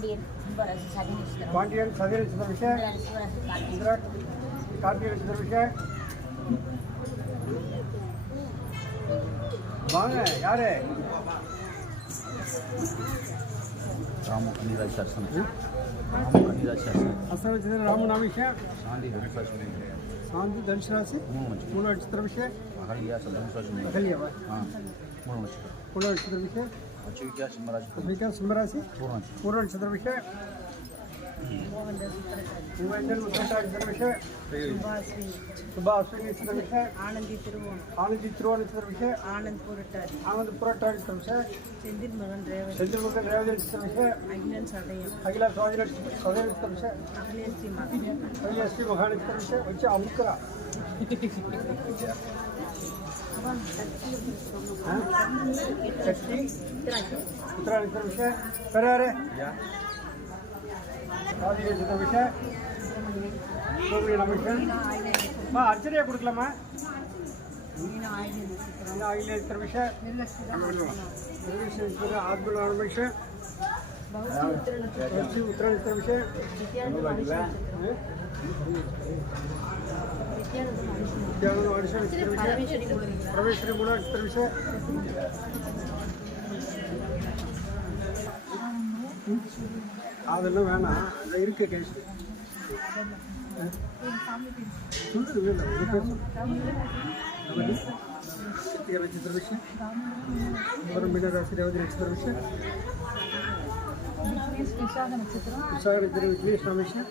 பாண்டியன் கும்பரசு சதீரேஸ்வரர் பாண்டியன் சதீரேஸ்வரர் விஷய வாங்க யாரு? ராம கன்னிராஜ் தர்சனம் ராம கன்னிராஜ் விஷயம் சாந்தி சாந்தி தனுஷ் ராசி மூணு நட்சத்திர விஷயம் அகல்யா சதனுஷ் அகல்யாவா மூணு நட்சத்திரம் விஷயம் ವಿಕಾಸ್ ಸಿಂಹರಾಶಿ ಪೂರ್ಣ ಚತುರ್ವಿಷಯ ಚತುರ್ವಿಷಯ ಸುಭಾಶ್ವಿನಿ ಚತುರ್ವಿಷಯ ಆನಂದಿ ತಿರುವೋಣ ಆನಂದಿ ತಿರುವೋಣ ಚತುರ್ವಿಷಯ ಆನಂದ್ ಪುರಟ್ಟಾರಿ ಆನಂದ್ ಪುರಟ್ಟಾರಿ ಚತುರ್ವಿಷಯ செந்தில் மகன் ரேவதி செந்தில் மகன் ரேவதி சித்தமிஷ அகிலன் சதயம் அகிலா சோதர சோதர சித்தமிஷ அகிலேஷ் ஸ்ரீ மகன் அகிலேஷ் ஸ்ரீ மகன் சித்தமிஷ வச்சு அமுக்கரா ಚಟ್ನಿ ಉತ್ತರಾಣಿ ನಿಮಿಷ ಪರ್ಯಾರೆ பதினஞ்சு நிமிஷம் இருபது நிமிஷம் அம்மா அர்ச்சனையாக கொடுக்கலாமா ಐದು ನಿಮಿಷ ಆದ್ಮೇಲೆ ಆರು ನಿಮಿಷ ಉತ್ತರ ನಿಮಿಷ நமஷ உத்தர நட்சத்திரவிஷ பரமேஸ்வரி மூல நட்சத்திரவிஷ அதெல்லாம் வேணாம் அந்த இருக்கு கேஸ் சொல்லுது இல்லை ஒரு பேர் சொல்லு சித்திக நட்சத்திர விஷயம் அப்புறம் மீனராசி ரேவதி நட்சத்திர விஷயம் விசாக நட்சத்திரம் விசாக நட்சத்திர விக்னேஸ்வர விஷயம்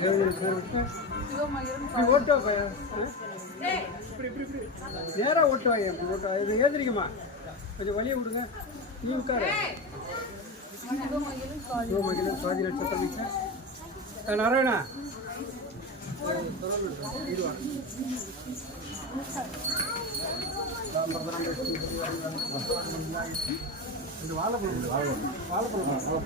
ரேவதி நேராக ஓட்டு வாங்க இப்படி இது ஏந்திரிக்குமா கொஞ்சம் வழியை விடுங்க நீ உட்கார சிவமகிழன் சுவாதி நட்சத்திரம் விஷயம் ஆ, நாராயணா இது வாழைப்பழம் வாழைப்பழம் வாழைப்பழம்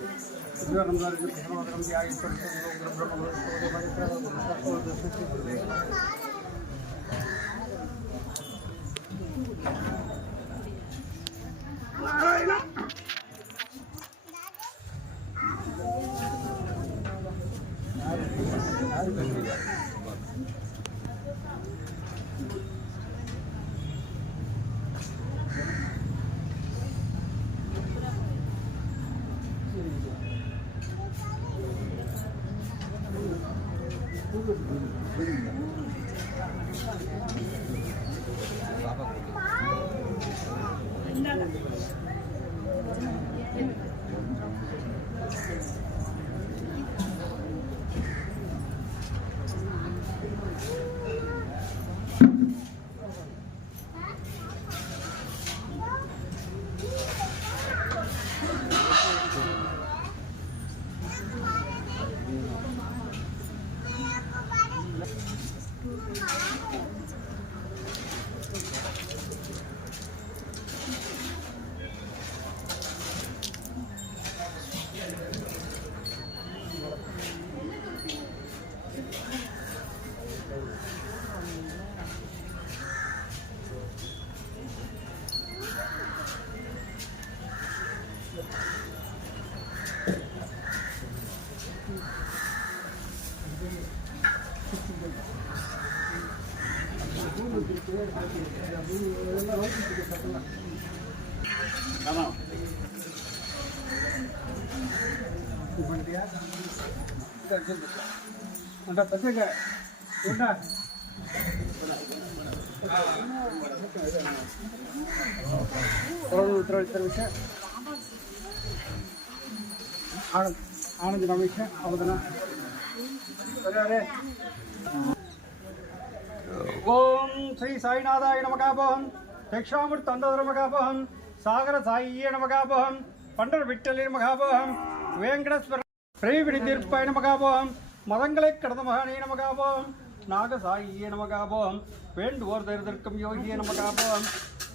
అంటే పెద్దగా ఉండా ಉತ್ತರವಿತ ಆನಂದ ರಮೇಶ ಅವಧನ ಓಂ ಶ್ರೀ ಸಾಯಿನಾಥಾಯ ನಮಗಾಪಹಂ ದಕ್ಷಾಮೃತ ಅಂಧದ್ರ ಮಗಾಪಹಂ ಸಾಗರ ಸಾಯಿಯೇ ನಮಗಾಪಹಂ ಪಂಡರ ವಿಠ್ಠಲೇ ಮಗಾಪಹಂ ವೆಂಕಟೇಶ್ವರ பிரைவிடி தீர்ப்பாய் நமகாபோம். மதங்களை கடந்த மகானே நமகாபோம். நாகசாயியே நமகாபோம். வேண்டுவோர் தருதற்கும் யோகியே நமகாபோம்.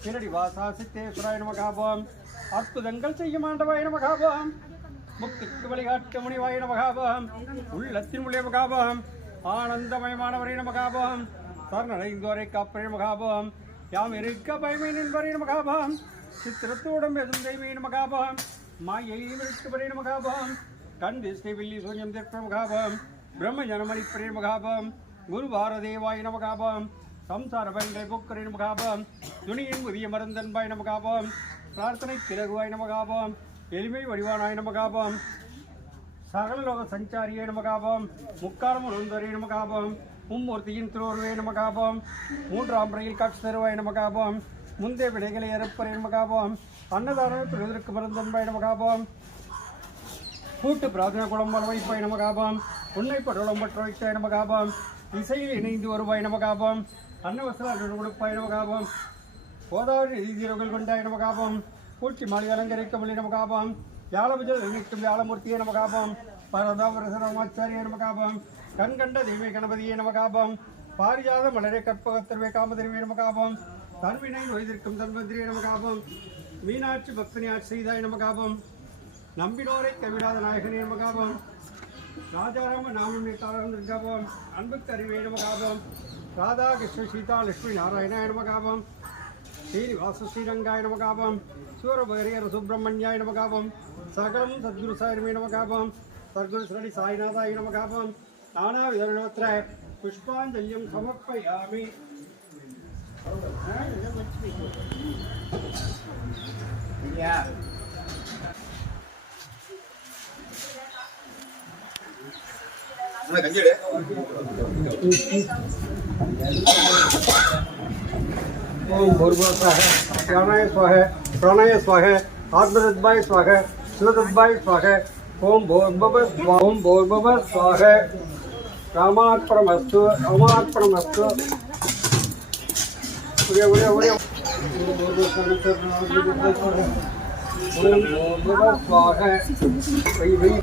திருடி வாசா சித்தேஸ்வராய் நமகாபோம். அற்புதங்கள் செய்யும் ஆண்டவாய் நமகாபோம். முக்திக்கு வழிகாட்க முனிவாய் நமகாபோம். உள்ளத்தின் உள்ளே மகாபோம் ஆனந்தமயமானவரை நமகாபோம். சரணடைந்தோரை காப்பரை மகாபோம் யாம் இருக்க பயமை நின்பரை நமகாபோம். சித்திரத்தோடும் எதும் தெய்மையின் மகாபோம் மாயை இருட்டுவரை நமகாபோம். கண் திஸ்தை வில்லி சூன்யம் திற்ப மகாபம் பிரம்ம ஜனமணி மகாபம் குரு பாரதேவாய நமகாபம் சம்சார பயன்களை போக்கரே நமகாபம் துணியின் புதிய மருந்தன்பாய் நமகாபம் பிரார்த்தனை திலகுவாய் நமகாபம் எளிமை வடிவானாய் நமகாபம் சகலலோக சஞ்சாரியே நமகாபம் முக்காரம் உருந்தரே நமகாபம் மும்மூர்த்தியின் திருவுருவே நமகாபம் மூன்றாம் ரயில் காட்சி தருவாய் நமகாபம் முந்தைய விடைகளை இறப்பரே நமகாபம் அன்னதானம் பெறுவதற்கு மருந்தன்பாய் நமகாபம் கூட்டு பிரார்த்தனை குளம் வரவைப்பாய் நமகாபம். உன்னை படுவளம் பற்றவைத்தாய் நமகாபம். இசையில் இணைந்து வருவாய் நமகாபம். அன்னவசர கொடுப்பாய் நமகாபம். கோதாவரி நிதிரங்கள் கொண்டாய் நமகாபம். பூச்சி மாலை அலங்கரிக்கவில்லை நமகாபம். யாழபுஜல் நினைக்கும் யாழமூர்த்தியே நமகாபம். பரதாபரசரமாச்சாரிய நமகாபம். கண் கண்ட தெய்வ கணபதியே நமகாபம். பாரிஜாத மலரே கற்பகத்திருவே காமதிருவே நமகாபம். தன்வினை நொய்திருக்கும் தன்வந்திரியே நமகாபம். மீனாட்சி பக்தனியாட்சி செய்தாய் நமகாபம். நம்பினோரை கைவிடாத நாயகனே நமகாபம். ராஜாராம நாமம் நிறுத்தாளம் நிர்காபம் அன்புக்கு அறிவே நமகாபம். ராதா கிருஷ்ண சீதா லட்சுமி நாராயணாய நமகாபம். ஸ்ரீனிவாச ஸ்ரீரங்காய நமகாபம். சூரபகரியர சுப்பிரமணியாய நமகாபம். சகலம் சத்குரு சாயமே நமகாபம். சத்குரு ஸ்ரீ சாய்நாதாய நமகாபம். நானா விதனோத்திர புஷ்பாஞ்சல்யம் சமர்ப்பயாமி. Yeah. ओम भूर्भुव स्वाह प्राणाय स्वाह प्राणाय स्वाह आत्मदत्वाय स्वाह शिवदत्वाय स्वाह ओम भूर्भुव ओम भूर्भुव स्वाह रामात्परमस्तु रामात्परमस्तु उड़े उड़े उड़े स्वाह वही वही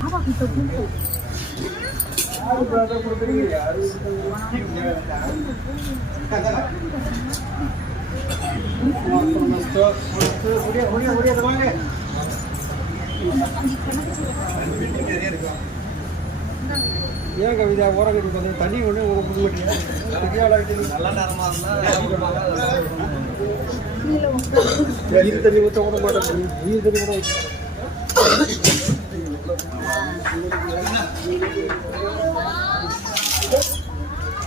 ஏன் கவிதா ஓரம் கட்டி பார்த்தீங்க தண்ணி ஒன்று ஒரு கொடுக்க மாட்டீங்க நீர் தண்ணி ஊற்ற கூட மாட்டேன். நீர் தண்ணி கூட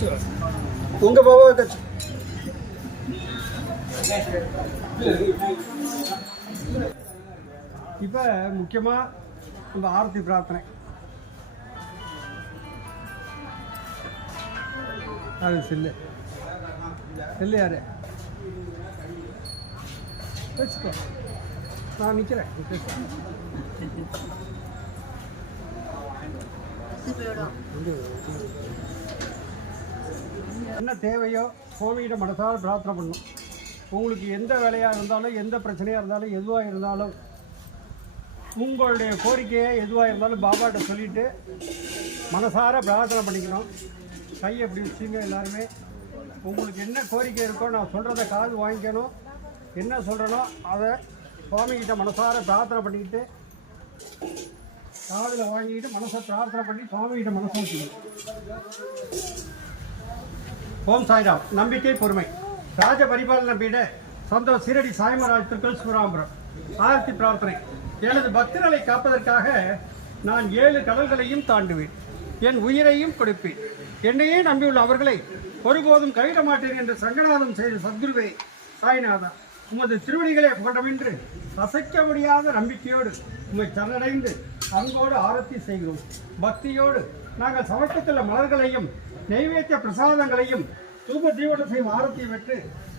ஐயோடி பட்டியா உங்க பாபா தச்சு இப்போ முக்கியமாக நம்ம ஆரத்தி பிரார்த்தனை. அது செல்லு. செல்லு யாரு? வச்சுக்கோ. நான் நிற்கிறேன் என்ன தேவையோ கோவிட மனசார பிரார்த்தனை பண்ணணும். உங்களுக்கு எந்த வேலையாக இருந்தாலும் எந்த பிரச்சனையாக இருந்தாலும் எதுவாக இருந்தாலும் உங்களுடைய கோரிக்கையை எதுவாக இருந்தாலும் பாபாட்ட சொல்லிட்டு மனசார பிரார்த்தனை பண்ணிக்கணும். கையை எப்படி வச்சுங்க எல்லாருமே. உங்களுக்கு என்ன கோரிக்கை இருக்கோ நான் சொல்கிறத காது வாங்கிக்கணும். என்ன சொல்கிறேனோ அதை சுவாமிகிட்ட மனசார பிரார்த்தனை பண்ணிக்கிட்டு காதில் வாங்கிக்கிட்டு மனசை பிரார்த்தனை பண்ணி சுவாமிகிட்ட மனசை வச்சுக்கணும். ஓம் சாய்ராம். நம்பிக்கை பொறுமை. ராஜ பரிபாலன பீட சந்தோஷ் சீரடி சாய்மராஜ் திருக்கல் சுராம்பரம் ஆரத்தி பிரார்த்தனை. எனது பக்தர்களை காப்பதற்காக நான் ஏழு கடல்களையும் தாண்டுவேன். என் உயிரையும் கொடுப்பேன். என்னையே நம்பியுள்ள அவர்களை ஒருபோதும் கைவிட மாட்டேன் என்று சங்கநாதம் செய்த சத்குருவே சாய்நாதா உமது திருவடிகளே புகழமென்று அசைக்க முடியாத நம்பிக்கையோடு உம்மை சரணடைந்து அன்போடு ஆரத்தி செய்கிறோம். பக்தியோடு நாங்கள் சமர்ப்பித்துள்ள மலர்களையும் நைவேத்திய பிரசாதங்களையும் தூப தீவனம் செய்யும் ஆரத்தி பெற்று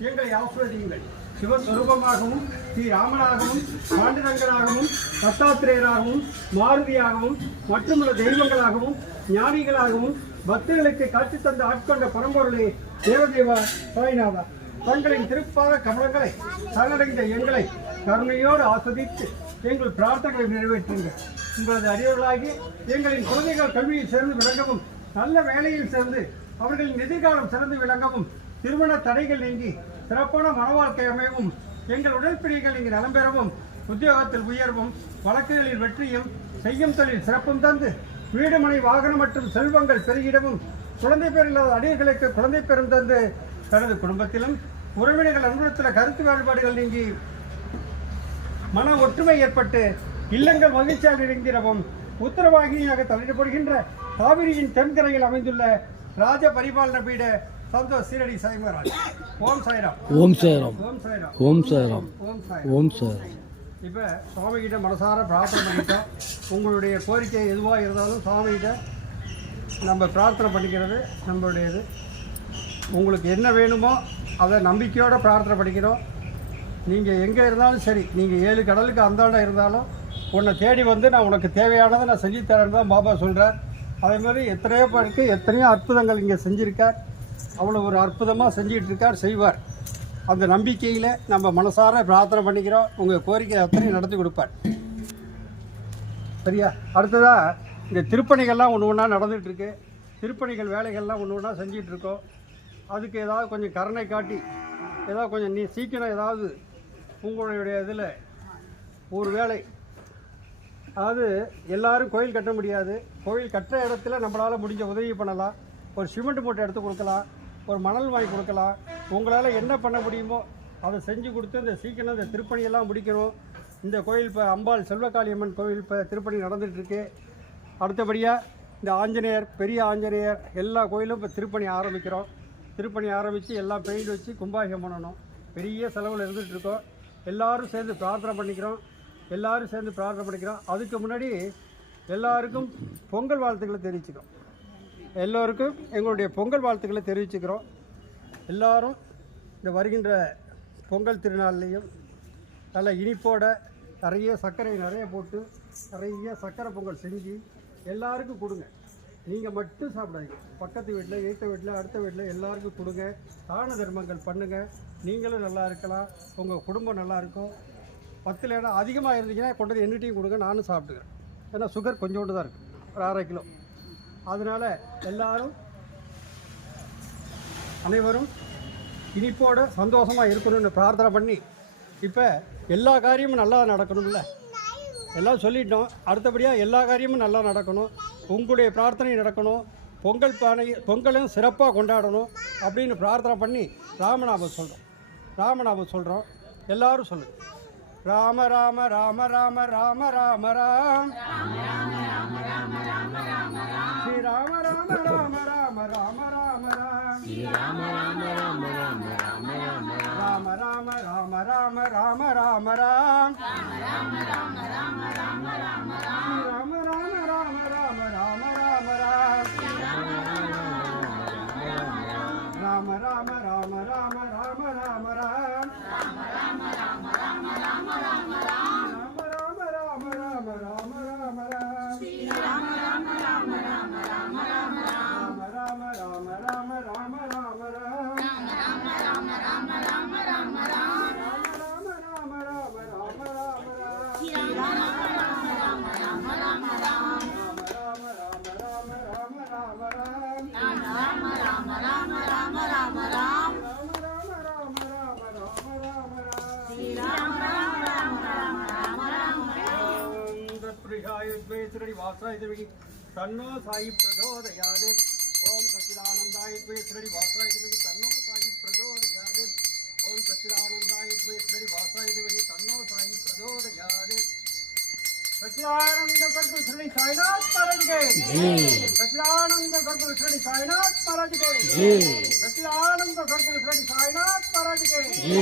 எங்களை ஆஸ்வதியுங்கள். சிவஸ்வரூபமாகவும் ஸ்ரீ ராமனாகவும் பாண்டுரங்கனாகவும் தத்தாத்திரேயராகவும் மாருதியாகவும் மற்றுமுள்ள தெய்வங்களாகவும் ஞானிகளாகவும் பக்தர்களுக்கு காட்சி தந்து ஆட்கொண்ட பரம்பொருளே தேவதேவா சாய்நாதா. தங்களின் திருப்பாத கமலங்களை சரணடைந்த எங்களை கருணையோடு ஆஸ்வதித்து எங்கள் பிரார்த்தனைகளை நிறைவேற்றுங்கள். உங்களது அறிவர்களாகி எங்களின் குழந்தைகள் கல்வியில் சேர்ந்து விளங்கவும் நல்ல வேலையில் சேர்ந்து அவர்களின் எதிர்காலம் சிறந்து விளங்கவும் திருமண தடைகள் நீங்கி சிறப்பான மன வாழ்க்கை அமையவும் எங்கள் உடற்பிடிகள் இங்கு நலம் பெறவும் உத்தியோகத்தில் உயர்வும் வழக்குகளில் வெற்றியும் செய்யும் தொழில் சிறப்பும் தந்து வீடுமனை வாகனம் மற்றும் செல்வங்கள் பெருகிடவும் குழந்தை பேர் இல்லாத அடியர்களுக்கு குழந்தை பெறும் தந்து தனது குடும்பத்திலும் உறவினர்கள் அனுபவத்தில் கருத்து வேறுபாடுகள் நீங்கி மன ஒற்றுமை ஏற்பட்டு இல்லங்கள் மகிழ்ச்சியாக நிறைந்திடவும் உத்தரவாகியாக தலையிடப்படுகின்ற காவிரியின் தென்கரையில் அமைந்துள்ள ராஜ பரிபாலன பீட சந்தோஷ் சீரடி சாய்மராஜ் ஓம் சாய்ராம். ஓம் சாய்ராம். ஓம் சாய்ராம். ஓம் சாய்ராம். ஓம் சாய் ஓம் சாய்ராம். இப்போ சுவாமிகிட்ட மனசார பிரார்த்தனை பண்ணிட்டோம். உங்களுடைய கோரிக்கை எதுவாக இருந்தாலும் சுவாமிகிட்ட நம்ம பிரார்த்தனை பண்ணிக்கிறது நம்மளுடையது. உங்களுக்கு என்ன வேணுமோ அதை நம்பிக்கையோடு பிரார்த்தனை பண்ணிக்கிறோம். நீங்கள் எங்கே இருந்தாலும் சரி நீங்கள் ஏழு கடலுக்கு அந்தாண்ட இருந்தாலும் உன்னை தேடி வந்து நான் உனக்கு தேவையானதை நான் செஞ்சு தரேன்னு தான் பாபா சொல்கிறார் அதே மாதிரி எத்தனையோ பேருக்கு எத்தனையோ அற்புதங்கள் இங்கே செஞ்சுருக்கார். அவ்வளோ ஒரு அற்புதமாக செஞ்சிகிட்டு இருக்கார் செய்வார். அந்த நம்பிக்கையில் நம்ம மனசார பிரார்த்தனை பண்ணிக்கிறோம். உங்கள் கோரிக்கை அத்தனையும் நடத்தி கொடுப்பார். சரியா? அடுத்ததாக இந்த திருப்பணிகள்லாம் ஒன்று ஒன்றா நடந்துகிட்ருக்கு. திருப்பணிகள் வேலைகள்லாம் ஒன்று ஒன்றா செஞ்சிகிட்ருக்கோம் அதுக்கு ஏதாவது கொஞ்சம் கருணை காட்டி ஏதாவது கொஞ்சம் நீ சீக்கிரம் ஏதாவது உங்களுடைய இதில் ஒரு வேலை அதாவது எல்லாரும் கோயில் கட்ட முடியாது. கோயில் கட்டுற இடத்துல நம்மளால் முடிஞ்ச உதவி பண்ணலாம். ஒரு சிமெண்ட் மூட்டை எடுத்து கொடுக்கலாம். ஒரு மணல் வாங்கி கொடுக்கலாம். உங்களால் என்ன பண்ண முடியுமோ அதை செஞ்சு கொடுத்து இந்த சீக்கிரம் இந்த திருப்பணியெல்லாம் முடிக்கணும். இந்த கோயில் இப்போ அம்பாள் செல்வகாளியம்மன் கோயில் இப்போ திருப்பணி நடந்துகிட்ருக்கு அடுத்தபடியாக இந்த ஆஞ்சநேயர் பெரிய ஆஞ்சநேயர் எல்லா கோயிலும் இப்போ திருப்பணி ஆரம்பிக்கிறோம். திருப்பணி ஆரம்பித்து எல்லாம் பெயிண்ட் வச்சு கும்பாபிஷேகம் பண்ணணும். பெரிய செலவில் இருந்துகிட்ருக்கோம் எல்லோரும் சேர்ந்து பிரார்த்தனை பண்ணிக்கிறோம். எல்லாரும் சேர்ந்து பிரார்த்தனை பண்ணிக்கிறோம். அதுக்கு முன்னாடி எல்லாருக்கும் பொங்கல் வாழ்த்துக்களை தெரிவிச்சுக்கிறோம். எல்லோருக்கும் எங்களுடைய பொங்கல் வாழ்த்துக்களை தெரிவிச்சுக்கிறோம். எல்லாரும் இந்த வருகின்ற பொங்கல் திருநாள்லேயும் நல்ல இனிப்போட நிறைய சர்க்கரை நிறைய போட்டு நிறைய சர்க்கரை பொங்கல் செஞ்சு எல்லாருக்கும் கொடுங்க. நீங்கள் மட்டும் சாப்பிடாதீங்க. பக்கத்து வீட்டில் எய்த்த வீட்டில் அடுத்த வீட்டில் எல்லாருக்கும் கொடுங்க. தான தர்மங்கள் பண்ணுங்கள் நீங்களும் நல்லா இருக்கலாம். உங்கள் குடும்பம் நல்லா இருக்கும். பத்தில் இடம் அதிகமாக இருந்துச்சுன்னா கொண்டு வந்து என்னட்டையும் கொடுங்க நானும் சாப்பிட்டுக்கிறேன். ஏன்னா சுகர் கொஞ்சோண்டு தான் இருக்குது ஒரு அரை கிலோ. அதனால் எல்லோரும் அனைவரும் இனிப்போடு சந்தோஷமாக இருக்கணும்னு பிரார்த்தனை பண்ணி இப்போ எல்லா காரியமும் நல்லா நடக்கணும்ல? எல்லாம் சொல்லிட்டோம். அடுத்தபடியாக எல்லா காரியமும் நல்லா நடக்கணும். உங்களுடைய பிரார்த்தனை நடக்கணும். பொங்கல் பானை பொங்கலும் சிறப்பாக கொண்டாடணும் அப்படின்னு பிரார்த்தனை பண்ணி ராமநாமம் சொல்கிறோம் ராமநாமம் சொல்கிறோம் எல்லோரும் சொல்லுங்கள் ராம ராம ராம ராம ராம ராம ராம் ஸ்ரீ ராம ராம ராம ராம ராம ராம ராம் ராம ராம ராம ராம ராம ராம ராம் ஸ்ரீ ராம ராம ராம ராம ராம ராம ராம் ராம ராம ராம ராம ராம ராம ராம் ராம ராம ராம রাম রাম வாசாயிதிவிகி தன்னோ சாயி பிரஜோதயாதே ஓம் சச்சிதானந்தாய துய ஸ்ரீ வாசாயிதிவிகி தன்னோ சாயி பிரஜோதயாதே ஓம் சச்சிதானந்தாய துய ஸ்ரீ வாசாயிதிவிகி தன்னோ சாயி பிரஜோதயாதே சச்சிதானந்த கர்ப்பு ஸ்ரீ சாய்நாத் மரஜ்கே ஜி சச்சிதானந்த கர்ப்பு ஸ்ரீ சாய்நாத் மரஜ்கே ஜி சச்சிதானந்த கர்ப்பு ஸ்ரீ சாய்நாத் மரஜ்கே ஜி